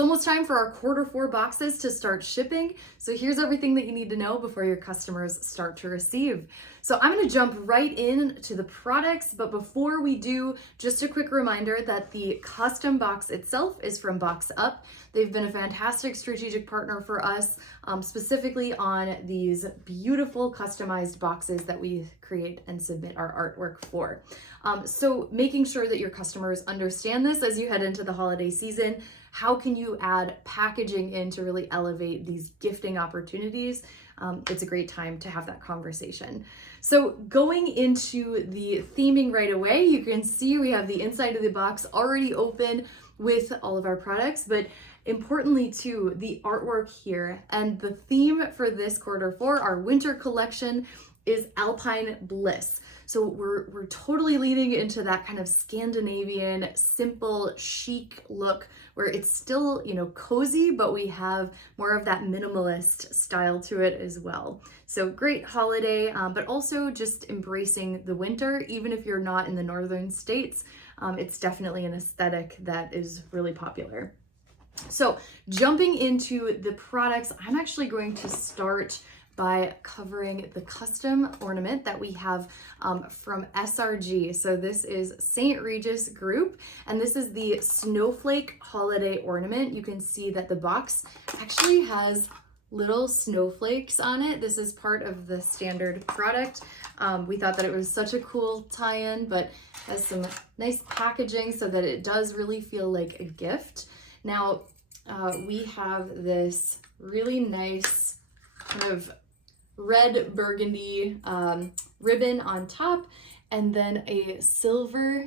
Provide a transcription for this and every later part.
almost time for our Q4 boxes to start shipping. So here's everything that you need to know before your customers start to receive. So I'm going to jump right in to the products, but before we do, just a quick reminder that the custom box itself is from Box Up. They've been a fantastic strategic partner for us, specifically on these beautiful customized boxes that we create and submit our artwork for. So making sure that your customers understand this as you head into the holiday season. How can you add packaging in to really elevate these gifting opportunities? It's a great time to have that conversation. So going into the theming right away, you can see we have the inside of the box already open with all of our products, but importantly too, the artwork here and the theme for this Q4, our winter collection, is Alpine Bliss. So we're totally leaning into that kind of Scandinavian, simple, chic look where it's still, cozy, but we have more of that minimalist style to it as well. So great holiday, but also just embracing the winter, even if you're not in the northern states. It's definitely an aesthetic that is really popular. So jumping into the products, I'm actually going to start by covering the custom ornament that we have from SRG. So this is St. Regis Group, and this is the Snowflake Holiday Ornament. You can see that the box actually has little snowflakes on it. This is part of the standard product. We thought that it was such a cool tie-in, but has some nice packaging so that it does really feel like a gift. Now, we have this really nice kind of red burgundy ribbon on top, and then a silver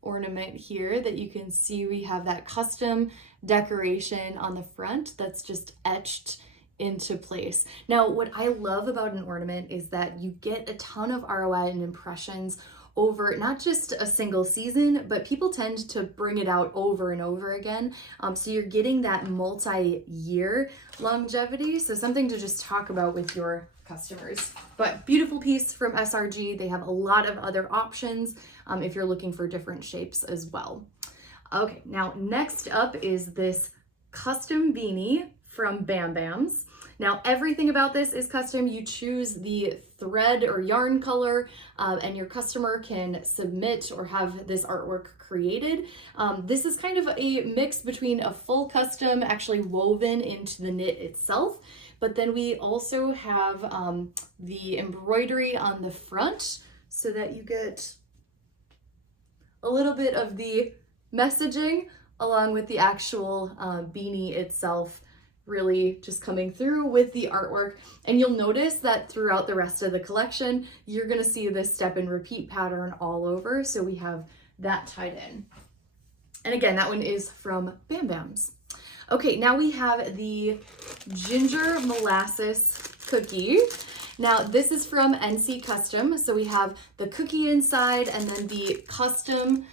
ornament here that you can see. We have that custom decoration on the front that's just etched into place. Now, what I love about an ornament is that you get a ton of ROI and impressions over not just a single season, but people tend to bring it out over and over again. So you're getting that multi-year longevity. So something to just talk about with your customers. But beautiful piece from SRG. They have a lot of other options if you're looking for different shapes as well. Okay, now next up is this custom beanie from Bam Bams. Now everything about this is custom. You choose the thread or yarn color and your customer can submit or have this artwork created. This is kind of a mix between a full custom actually woven into the knit itself, but then we also have the embroidery on the front so that you get a little bit of the messaging along with the actual beanie itself, really just coming through with the artwork. And you'll notice that throughout the rest of the collection, you're gonna see this step and repeat pattern all over. So we have that tied in. And again, that one is from Bam Bams. Okay, now we have the ginger molasses cookie. Now this is from NC Custom. So we have the cookie inside and then the custom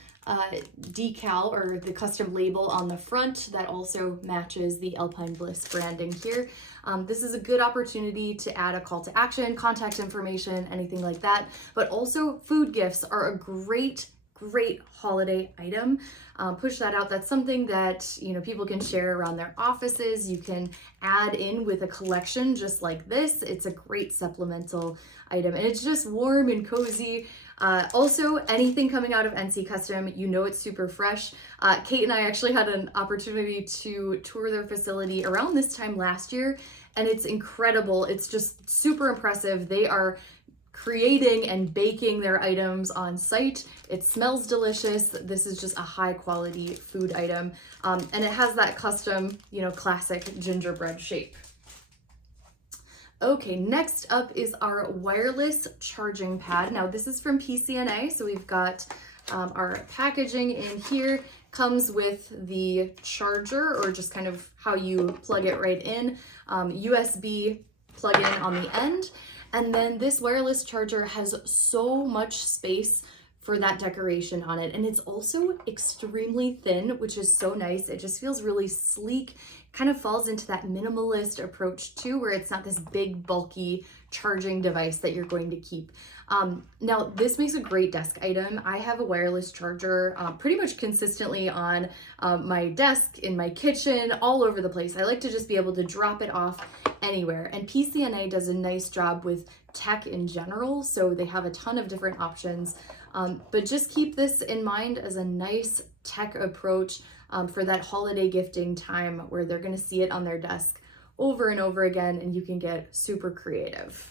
decal or the custom label on the front that also matches the Alpine Bliss branding here. This is a good opportunity to add a call to action, contact information, anything like that. But also food gifts are a great holiday item. Push that out. That's something that people can share around their offices. You can add in with a collection just like this. It's a great supplemental item and it's just warm and cozy. Also, anything coming out of NC Custom, it's super fresh. Kate and I actually had an opportunity to tour their facility around this time last year, and it's incredible. It's just super impressive. They are creating and baking their items on site. It smells delicious. This is just a high quality food item. And it has that custom, classic gingerbread shape. Okay, next up is our wireless charging pad. Now this is from PCNA, so we've got our packaging in here. Comes with the charger, or just kind of how you plug it right in, USB plug-in on the end. And then this wireless charger has so much space for that decoration on it. And it's also extremely thin, which is so nice. It just feels really sleek, kind of falls into that minimalist approach too, where it's not this big bulky charging device that you're going to keep. Now this makes a great desk item. I have a wireless charger pretty much consistently on my desk, in my kitchen, all over the place. I like to just be able to drop it off anywhere. And PCNA does a nice job with tech in general, so they have a ton of different options. But just keep this in mind as a nice tech approach for that holiday gifting time where they're going to see it on their desk over and over again, and you can get super creative.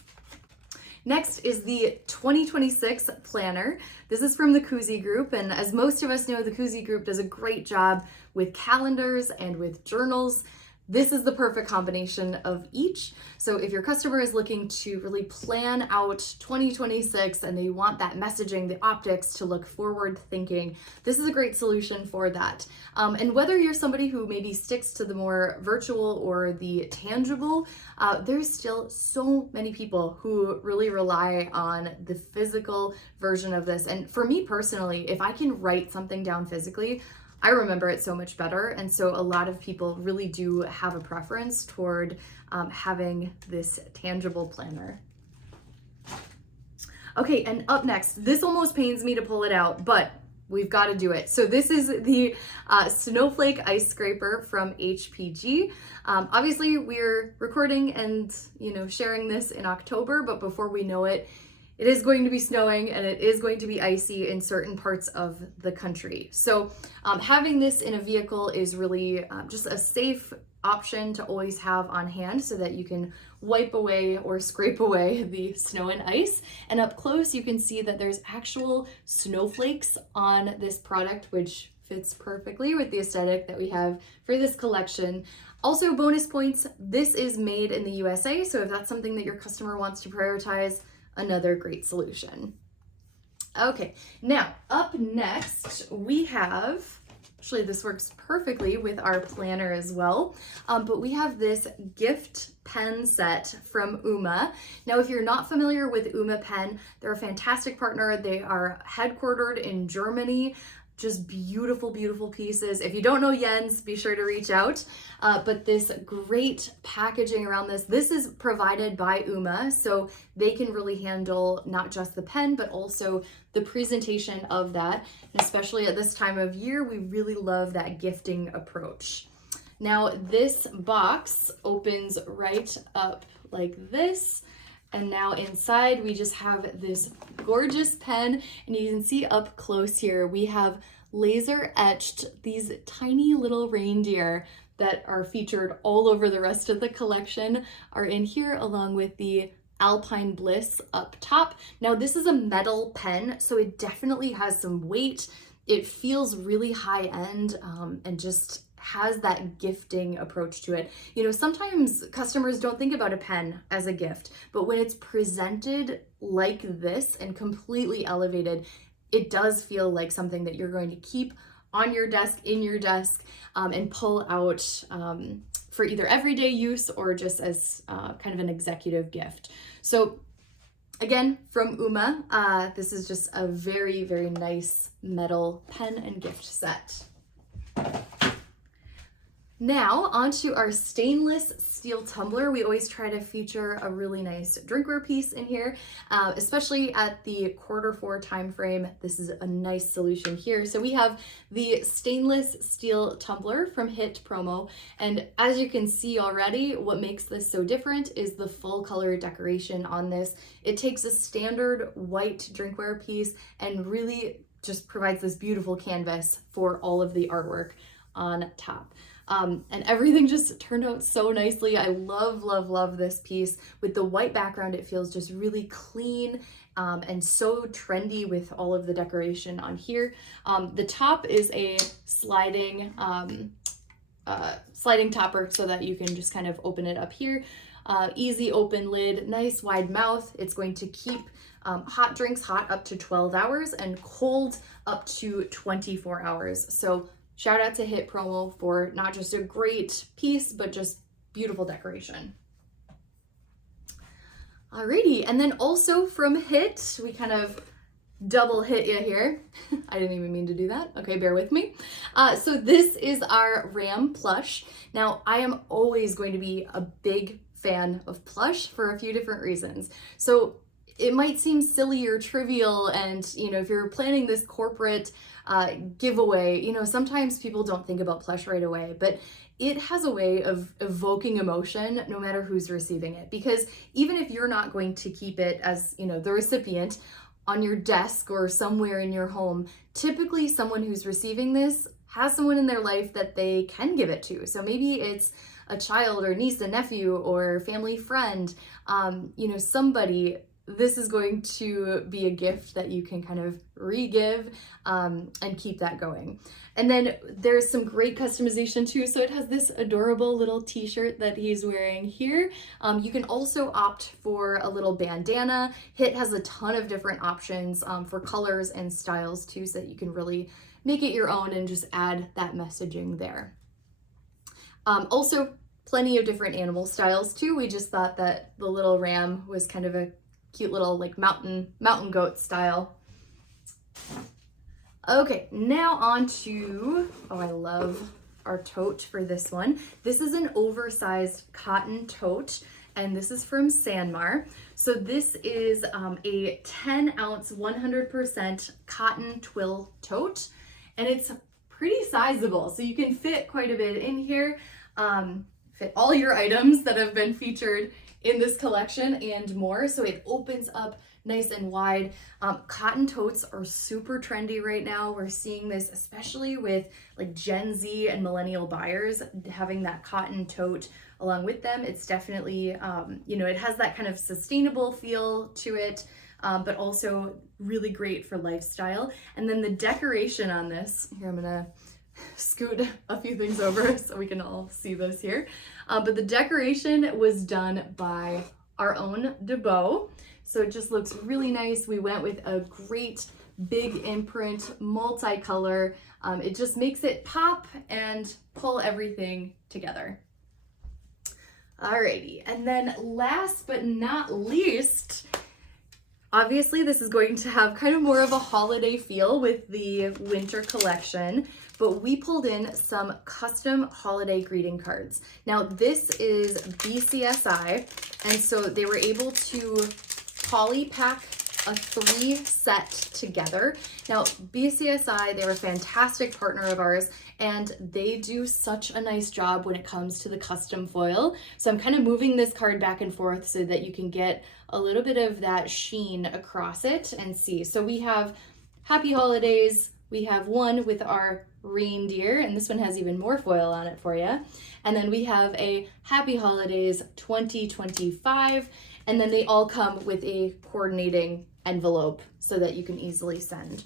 Next is the 2026 planner. This is from the Koozie Group, and as most of us know, the Koozie Group does a great job with calendars and with journals. This is the perfect combination of each. So if your customer is looking to really plan out 2026 and they want that messaging, the optics to look forward thinking, this is a great solution for that. And whether you're somebody who maybe sticks to the more virtual or the tangible, there's still so many people who really rely on the physical version of this. And for me personally, if I can write something down physically, I remember it so much better. And so a lot of people really do have a preference toward having this tangible planner. Okay, and up next, this almost pains me to pull it out, but we've got to do it. So this is the Snowflake Ice Scraper from HPG. Obviously, we're recording and sharing this in October, but before we know it, it is going to be snowing and it is going to be icy in certain parts of the country. So having this in a vehicle is really just a safe option to always have on hand so that you can wipe away or scrape away the snow and ice. And up close, you can see that there's actual snowflakes on this product, which fits perfectly with the aesthetic that we have for this collection. Also, bonus points, this is made in the USA. So if that's something that your customer wants to prioritize, another great solution. Okay, now up next we have, actually this works perfectly with our planner as well, but we have this gift pen set from Uma. Now if you're not familiar with Uma Pen, they're a fantastic partner. They are headquartered in Germany. Just beautiful, beautiful pieces. If you don't know Jens, be sure to reach out. But this great packaging around this is provided by Uma, so they can really handle not just the pen, but also the presentation of that. And especially at this time of year, we really love that gifting approach. Now, this box opens right up like this. And now inside we just have this gorgeous pen, and you can see up close here, we have laser etched these tiny little reindeer that are featured all over the rest of the collection are in here, along with the Alpine Bliss up top. Now this is a metal pen, so it definitely has some weight. It feels really high end and just has that gifting approach to it. Sometimes customers don't think about a pen as a gift, but when it's presented like this and completely elevated, it does feel like something that you're going to keep on your desk, in your desk, and pull out for either everyday use or just as kind of an executive gift. So again, from Uma, this is just a very, very nice metal pen and gift set. Now onto our stainless steel tumbler. We always try to feature a really nice drinkware piece in here, especially at the Q4 time frame. This is a nice solution here. So we have the stainless steel tumbler from Hit Promo, and as you can see already, what makes this so different is the full color decoration on this. It takes a standard white drinkware piece and really just provides this beautiful canvas for all of the artwork on top. And everything just turned out so nicely. I love, love, love this piece. With the white background, it feels just really clean and so trendy with all of the decoration on here. The top is a sliding topper so that you can just kind of open it up here. Easy open lid, nice wide mouth. It's going to keep hot drinks hot up to 12 hours and cold up to 24 hours. So shout out to Hit Promo for not just a great piece, but just beautiful decoration. Alrighty, and then also from Hit, we kind of double hit you here. I didn't even mean to do that. Okay, bear with me. So this is our Ram plush. Now, I am always going to be a big fan of plush for a few different reasons. So it might seem silly or trivial, and if you're planning this corporate giveaway, sometimes people don't think about plush right away, but it has a way of evoking emotion no matter who's receiving it. Because even if you're not going to keep it as the recipient on your desk or somewhere in your home, typically someone who's receiving this has someone in their life that they can give it to. So maybe it's a child or niece and nephew or family friend, somebody. This is going to be a gift that you can kind of re-give and keep that going. And then there's some great customization too. So it has this adorable little t-shirt that he's wearing here. You can also opt for a little bandana. HIT has a ton of different options for colors and styles too, so that you can really make it your own and just add that messaging there. Also, plenty of different animal styles too. We just thought that the little ram was kind of a cute little like mountain goat style. Okay, now on to, I love our tote for this one. This is an oversized cotton tote, and this is from Sanmar. So this is a 10 ounce, 100% cotton twill tote, and it's pretty sizable. So you can fit quite a bit in here, fit all your items that have been featured in this collection and more. So it opens up nice and wide. Cotton totes are super trendy right now. We're seeing this especially with like Gen Z and millennial buyers having that cotton tote along with them. It's definitely, it has that kind of sustainable feel to it, but also really great for lifestyle. And then the decoration on this, here I'm gonna scoot a few things over so we can all see this here. But the decoration was done by our own DeBow. So it just looks really nice. We went with a great big imprint, multicolor. It just makes it pop and pull everything together. Alrighty, and then last but not least, obviously this is going to have kind of more of a holiday feel with the winter collection, but we pulled in some custom holiday greeting cards. Now this is BCSI, and so they were able to poly pack a 3 set together. Now BCSI, they're a fantastic partner of ours, and they do such a nice job when it comes to the custom foil. So I'm kind of moving this card back and forth so that you can get a little bit of that sheen across it and see. So we have Happy Holidays, we have one with our reindeer, and this one has even more foil on it for you. And then we have a Happy Holidays 2025, and then they all come with a coordinating envelope so that you can easily send.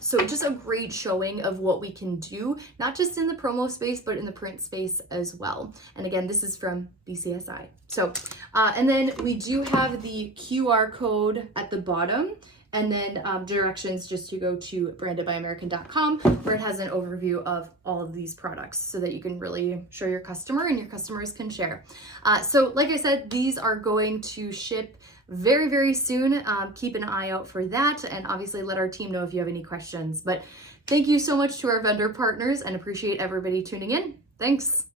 So just a great showing of what we can do, not just in the promo space, but in the print space as well. And again, this is from BCSI. So, and then we do have the QR code at the bottom, and then directions just to go to brandedbyamerican.com, where it has an overview of all of these products so that you can really show your customer and your customers can share. So like I said, these are going to ship very, very soon. Keep an eye out for that, and obviously let our team know if you have any questions. But thank you so much to our vendor partners, and appreciate everybody tuning in. Thanks.